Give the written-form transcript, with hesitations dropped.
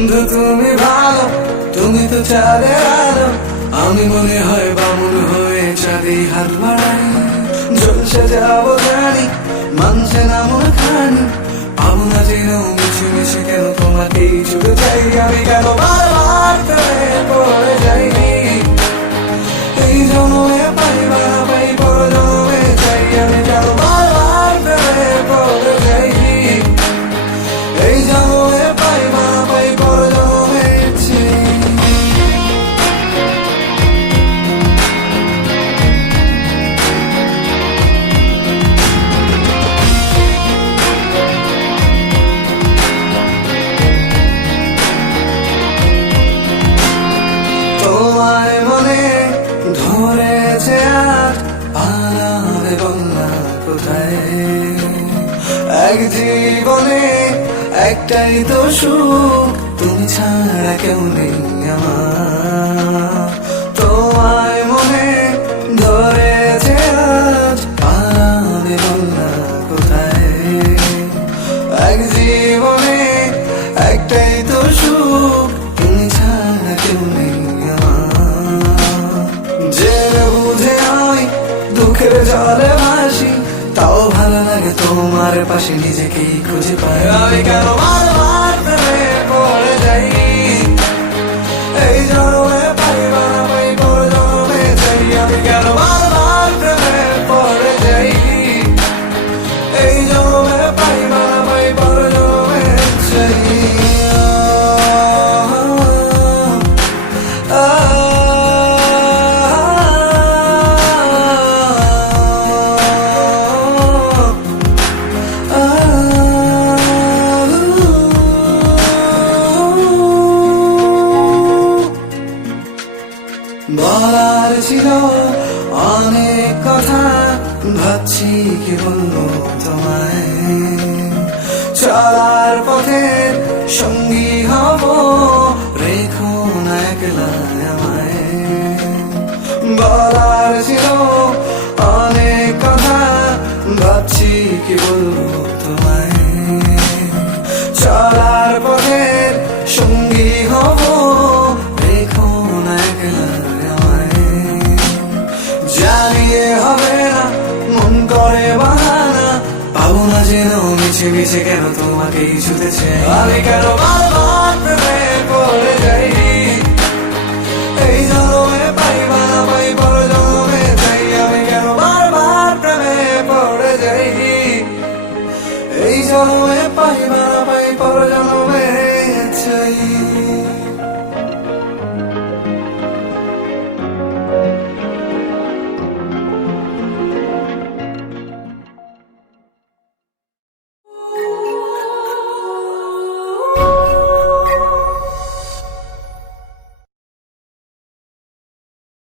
বন্ধু তুমি ভালো, তুমি তো চাঁদের আলো, আমি মনে হয় বামুন হয়ে চাঁদে হাত বাড়াই। ঝলসে যাবো জানি, মানছে না মন খানি, পাবো না যেন মিছে মিশে কেন তোমাকেই ছুটে যাই। আমি কেন বারবার প্রেমে পড়ে যাই, এই জন্মে পাই বা না পাই পর জন্মে চাই। আমি কেন বারবার প্রেমে পড়ে যাই, এই জন্মে পাই বা না পাই পর জন্মে চাই। তোমায় মনে ধরেছে আজ, পালাবে বন্যা কোথায়? এক জীবনে একটাই তো সুখ, তুমি ছাড়া কেউ নেই আমার। তোমায় মনে ধরেছে আজ, পালাবে বন্যা কোথায়? এক জীবনে একটাই তো সুখ, তুমি ছাড়া কেউ নেই আমার। জেনে বুঝে আমি দুঃখের জলে ভাসি, তাও ভালো লাগে তোমার পাশে নিজেকেই খুঁজে পাই। আমি কেন বারবার প্রেমে পড়ে যাই, এই জন্মে পাই বা না পাই পর জন্মে চাই। আমি কেন বারবার প্রেমে পড়ে যাই, এই জন্মে পাই বা না পাই পর জন্মে চাই। বলার ছিল অনেক কথা, ভাবছি কি বলবো তোমায়। চলার পথের সঙ্গী হব, রেখো না একলা আমায়। বলার ছিল অনেক কথা, ভাবছি কি বলবো তোমায়। চলার পথের সঙ্গী হব, রেখো না একলা আমায়। জানিয়ে হবে না, মন করে বাহানা, পাবো না যেন মিছে মিছে কেন তোমাকেই ছুতেছে। আমি কেন